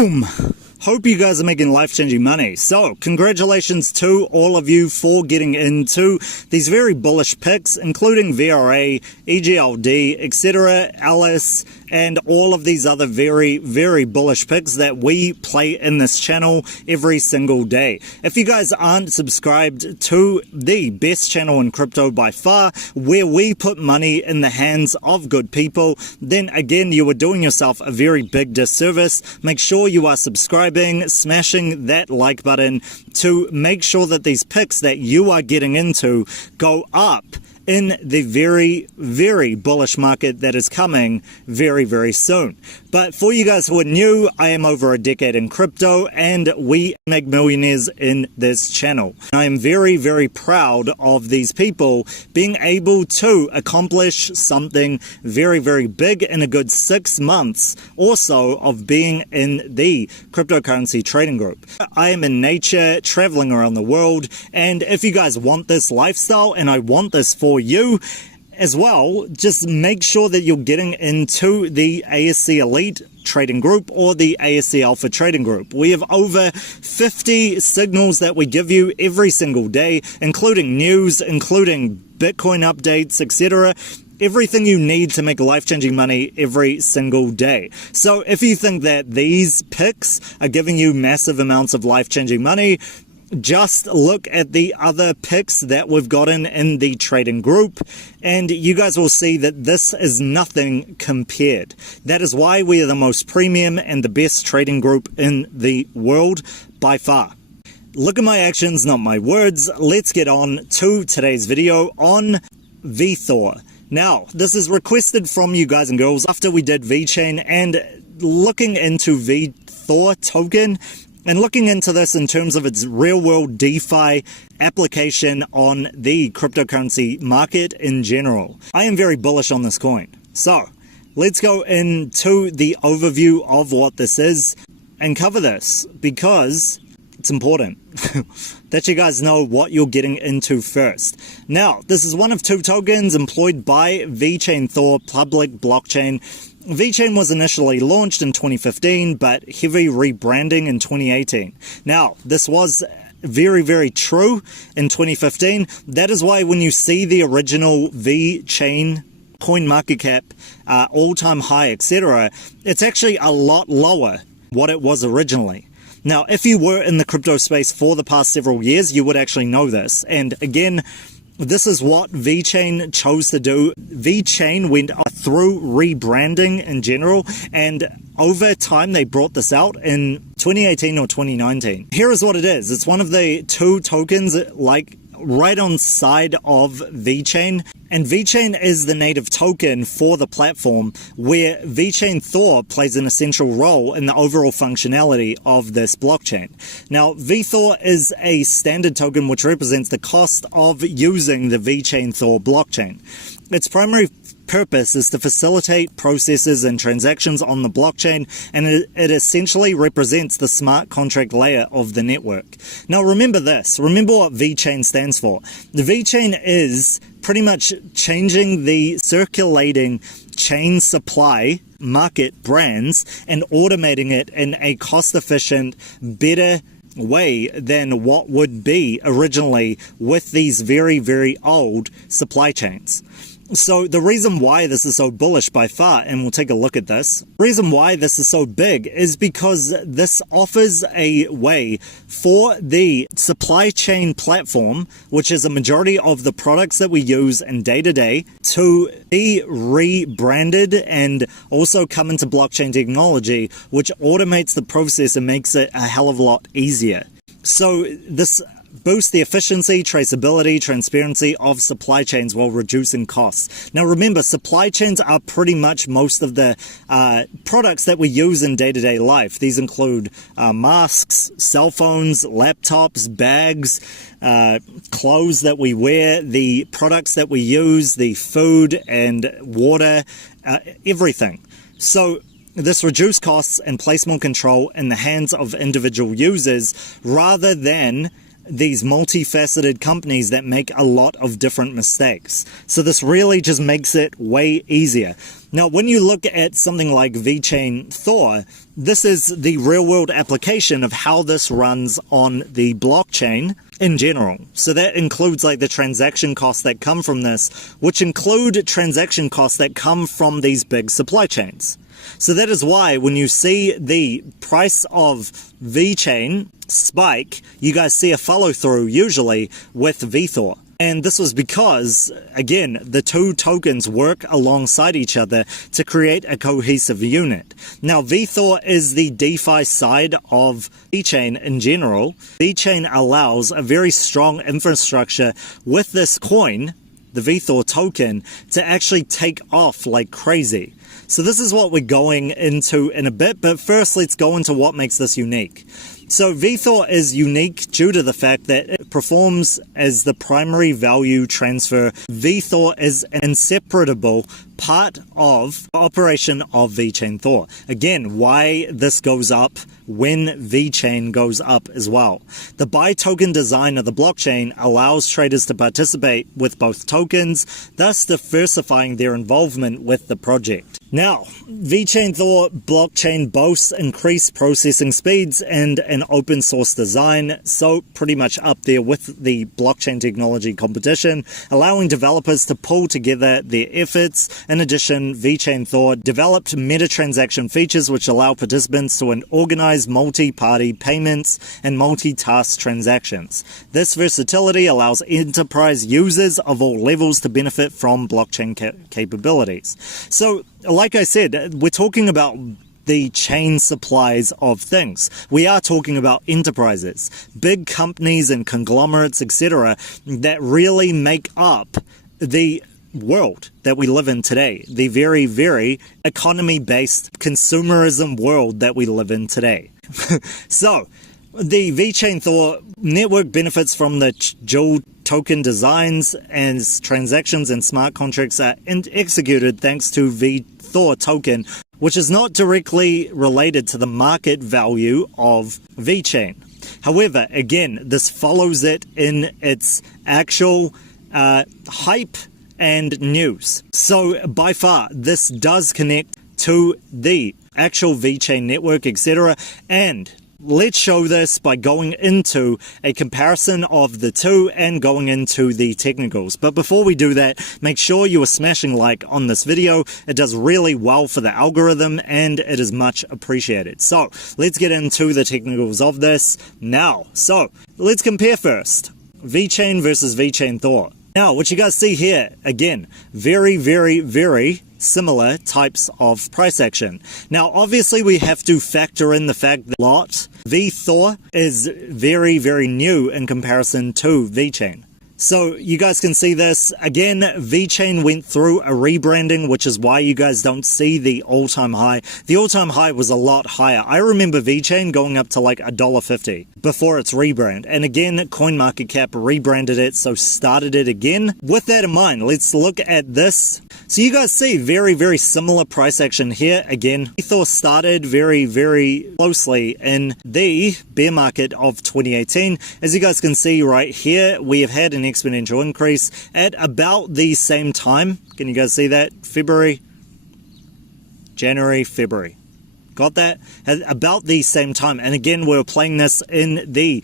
Boom! Hope you guys are making life-changing money. So, congratulations to all of you for getting into these very bullish picks, including VRA, EGLD, etc., Alice, and all of these other very, very bullish picks that we play in this channel every single day. If you guys aren't subscribed to the best channel in crypto by far, where we put money in the hands of good people, then again, you are doing yourself a very big disservice. Make sure you are subscribing, smashing that like button to make sure that these picks that you are getting into go up in the very, very bullish market that is coming very, very soon. But for you guys who are new, I am over a decade in crypto and we make millionaires in this channel. I am very, very proud of these people being able to accomplish something very, very big in a good 6 months or so of being in the cryptocurrency trading group. I am in nature, traveling around the world, and if you guys want this lifestyle, and I want this for you as well, just make sure that you're getting into the ASC Elite trading group or the ASC Alpha trading group. We have over 50 signals that we give you every single day, including news, including Bitcoin updates, etc. Everything you need to make life-changing money every single day. So if you think that these picks are giving you massive amounts of life-changing money, just look at the other picks that we've gotten in the trading group, and you guys will see that this is nothing compared. That is why we are the most premium and the best trading group in the world by far. Look at my actions, not my words. Let's get on to today's video on Vethor. Now, this is requested from you guys and girls after we did VeChain and looking into Vethor token, and looking into this in terms of its real-world DeFi application on the cryptocurrency market in general. I am very bullish on this coin. So, let's go into the overview of what this is and cover this because it's important that you guys know what you're getting into first. Now, this is one of two tokens employed by VeChain Thor public blockchain. VeChain was initially launched in 2015, but heavy rebranding in 2018. Now, this was very, very true in 2015. That is why when you see the original VeChain coin market cap, all-time high, etc., it's actually a lot lower what it was originally. Now, if you were in the crypto space for the past several years, you would actually know this. And again, this is what VeChain chose to do. VeChain went through rebranding in general, and over time they brought this out in 2018 or 2019. Here is what it is. It's one of the two tokens like right on side of VeChain, and VeChain is the native token for the platform where VeChain Thor plays an essential role in the overall functionality of this blockchain. Now, Vethor is a standard token which represents the cost of using the VeChain Thor blockchain. Its primary purpose is to facilitate processes and transactions on the blockchain, and it essentially represents the smart contract layer of the network. Now remember this, remember what VeChain stands for. The VeChain is pretty much changing the circulating chain supply market brands and automating it in a cost-efficient, better way than what would be originally with these very, very old supply chains. So the reason why this is so bullish by far, and we'll take a look at this, the reason why this is so big is because this offers a way for the supply chain platform, which is a majority of the products that we use in day-to-day, to be rebranded and also come into blockchain technology, which automates the process and makes it a hell of a lot easier. So this boost the efficiency, traceability, transparency of supply chains while reducing costs. Now remember, supply chains are pretty much most of the products that we use in day-to-day life. These include masks, cell phones, laptops, bags, clothes that we wear, the products that we use, the food and water, everything. So this reduces costs and place more control in the hands of individual users rather than these multifaceted companies that make a lot of different mistakes. So this really just makes it way easier. Now, when you look at something like VeChain Thor, this is the real-world application of how this runs on the blockchain in general. So that includes like the transaction costs that come from this, which include transaction costs that come from these big supply chains. So that is why when you see the price of VeChain spike, you guys see a follow-through usually with Vethor. And this was because, again, the two tokens work alongside each other to create a cohesive unit. Now, Vethor is the DeFi side of VeChain in general. VeChain allows a very strong infrastructure with this coin, the Vethor token, to actually take off like crazy. So this is what we're going into in a bit, but first let's go into what makes this unique. So Vethor is unique due to the fact that it performs as the primary value transfer. Vethor is an inseparable part of the operation of VeChain Thor. Again, why this goes up when VeChain goes up as well. The buy token design of the blockchain allows traders to participate with both tokens, thus diversifying their involvement with the project. Now, VeChain Thor blockchain boasts increased processing speeds and an open source design, so pretty much up there with the blockchain technology competition, allowing developers to pull together their efforts. In addition, VeChain Thor developed meta-transaction features which allow participants to organize multi-party payments and multi-task transactions. This versatility allows enterprise users of all levels to benefit from blockchain capabilities. So, like I said, we're talking about the chain supplies of things. We are talking about enterprises, big companies and conglomerates, etc., that really make up the world that we live in today, the very, very economy-based consumerism world that we live in today. So, the VeChain Thor network benefits from the dual token designs, as transactions and smart contracts are executed thanks to Vethor token, which is not directly related to the market value of VeChain. However, again, this follows it in its actual hype and news. So by far, this does connect to the actual VeChain network, etc. And let's show this by going into a comparison of the two and going into the technicals. But before we do that, make sure you are smashing like on this video. It does really well for the algorithm and it is much appreciated. So let's get into the technicals of this now. So let's compare first VeChain versus VeChain Thor. Now, what you guys see here, again, very, very, very similar types of price action. Now, obviously, we have to factor in the fact that Vethor is very, very new in comparison to VeChain. So you guys can see this. Again, VeChain went through a rebranding, which is why you guys don't see the all-time high. The all-time high was a lot higher. I remember VeChain going up to like $1.50 before its rebrand. And again, CoinMarketCap rebranded it, so started it again. With that in mind, let's look at this. So you guys see very, very similar price action here. Again, Vethor started very, very closely in the bear market of 2018. As you guys can see right here, we have had an exponential increase at about the same time. Can you guys see that? January, February. Got that? At about the same time. And again, we're playing this in the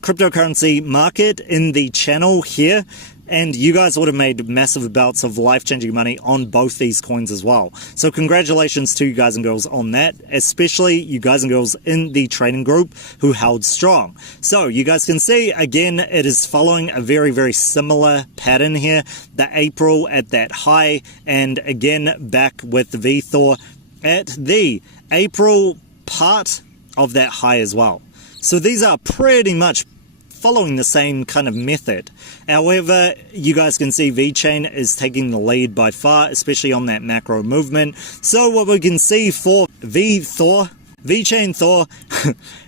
cryptocurrency market in the channel here. And you guys would have made massive bouts of life-changing money on both these coins as well. So congratulations to you guys and girls on that, especially you guys and girls in the trading group who held strong. So you guys can see, again, it is following a very, very similar pattern here. The April at that high, and again, back with the Vethor at the April part of that high as well. So these are pretty much following the same kind of method. However, you guys can see VeChain is taking the lead by far, especially on that macro movement. So what we can see for VeChain Thor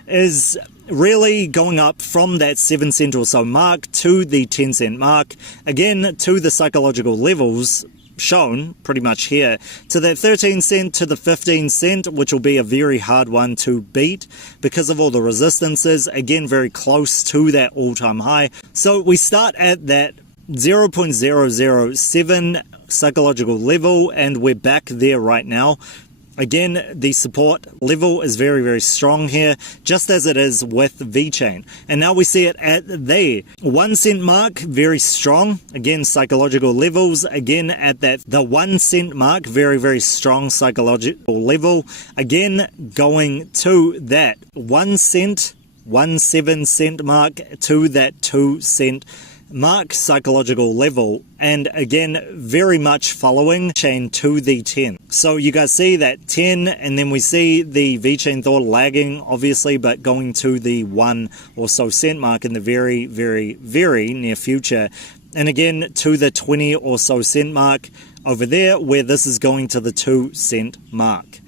is really going up from that 7 cent or so mark to the 10 cent mark, again to the psychological levels shown pretty much here, to that 13 cent to the 15 cent, which will be a very hard one to beat because of all the resistances. Again, very close to that all-time high. So we start at that 0.007 psychological level, and we're back there right now. Again, the support level is very, very strong here, just as it is with VeChain. And now we see it at the 1 cent mark, very strong. Again, psychological levels, again at that the 1 cent mark, very, very strong psychological level. Again, going to that 1 cent, 1.7 cent mark to that 2 cent mark psychological level, and again very much following chain to the 10. So you guys see that 10, and then we see the VeChain Thor lagging obviously, but going to the 1 or so cent mark in the very, very, very near future, and again to the 20 or so cent mark over there, where this is going to the 2 cent mark.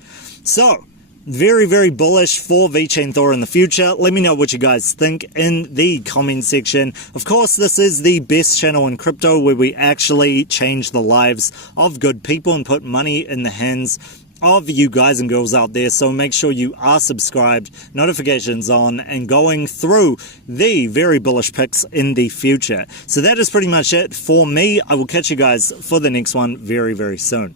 So very, very bullish for VeChain Thor in the future. Let me know what you guys think in the comment section. Of course, this is the best channel in crypto where we actually change the lives of good people and put money in the hands of you guys and girls out there. So make sure you are subscribed, notifications on, and going through the very bullish picks in the future. So that is pretty much it for me. I will catch you guys for the next one very, very soon.